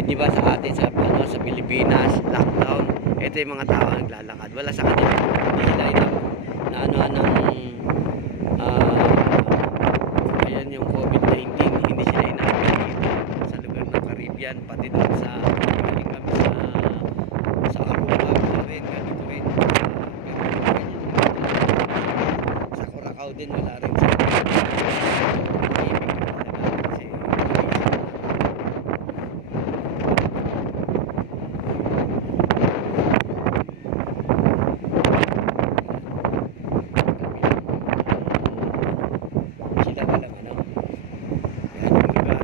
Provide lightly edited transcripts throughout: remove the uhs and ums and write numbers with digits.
di ba sa atin sa Pilipinas, lockdown. Ito yung mga tao naglalakad. Wala sa kanila. Hindi sila na ano ng ayan yung COVID-19. Hindi sila inaabot dito sa lugar ng Caribbean, pati doon sa galing kami sa Aruba rin, ganito rin. Pero ganyan sa Curaçao din wala rin sila. Sila walang ano. Yan yung iba.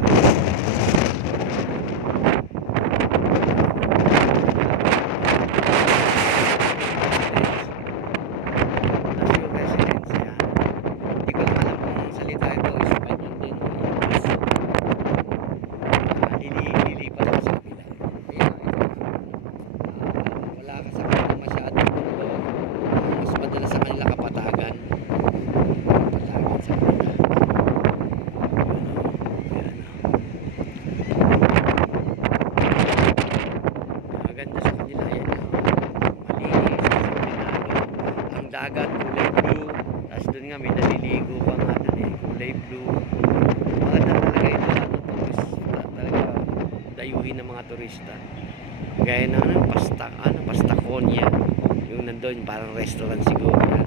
That's your residence yan. Hindi ko lang alam kung salita ito. Espanyol din. Lilipat ako sa kabila. Ayun, ito. Wala ka sa kanila masyado. Mas madalas sa kanila kapatagan. Kapatagan sa kanila. Maganda sa kanila yan. Malinis, disiplinado. Ang dagat kulay blue. Tapos doon nga may naliligo pa nga doon eh. Kulay blue. Maganda talaga ito. Turista talaga. Dayuhin ng mga turista. Gaya ng Pastaconia. Yung nandun parang restaurant siguro yan.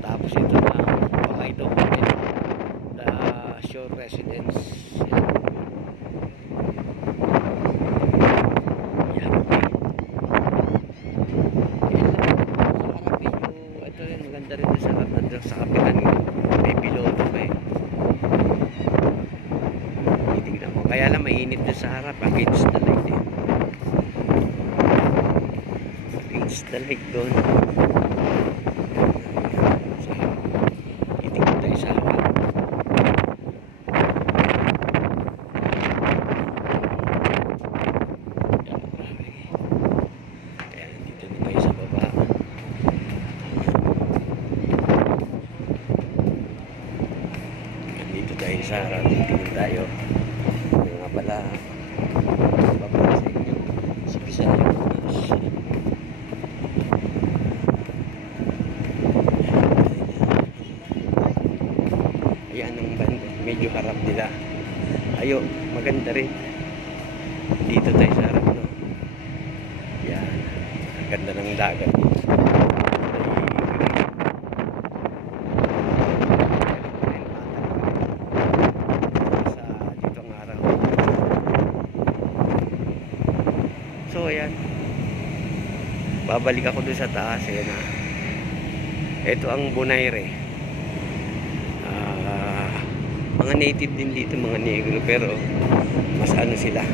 Tapos ito na baka ito hotel. The Shore Residence. Yan. Maganda rin sa harap nandun sa kapitan may piloto pa eh. Titignan mo. Kaya lang mainit doon sa harap. Against the light eh. Against the light doon. Titignan tayo sa harap. Kaya dito na tayo sa baba. Dito tayo sa harap, tingin tayo. Yung nga pala, babalik sa inyo. Si Pisayo. Ayan ang banda. Medyo harap nila. Ayun, maganda rin. Dito tayo sa harap, no? Yan. Ang ganda ng dagat dito. So ayan, babalik ako dun sa taas. Ayan na. Ito ang Bonaire. Mga native din dito, mga negro, pero mas ano sila,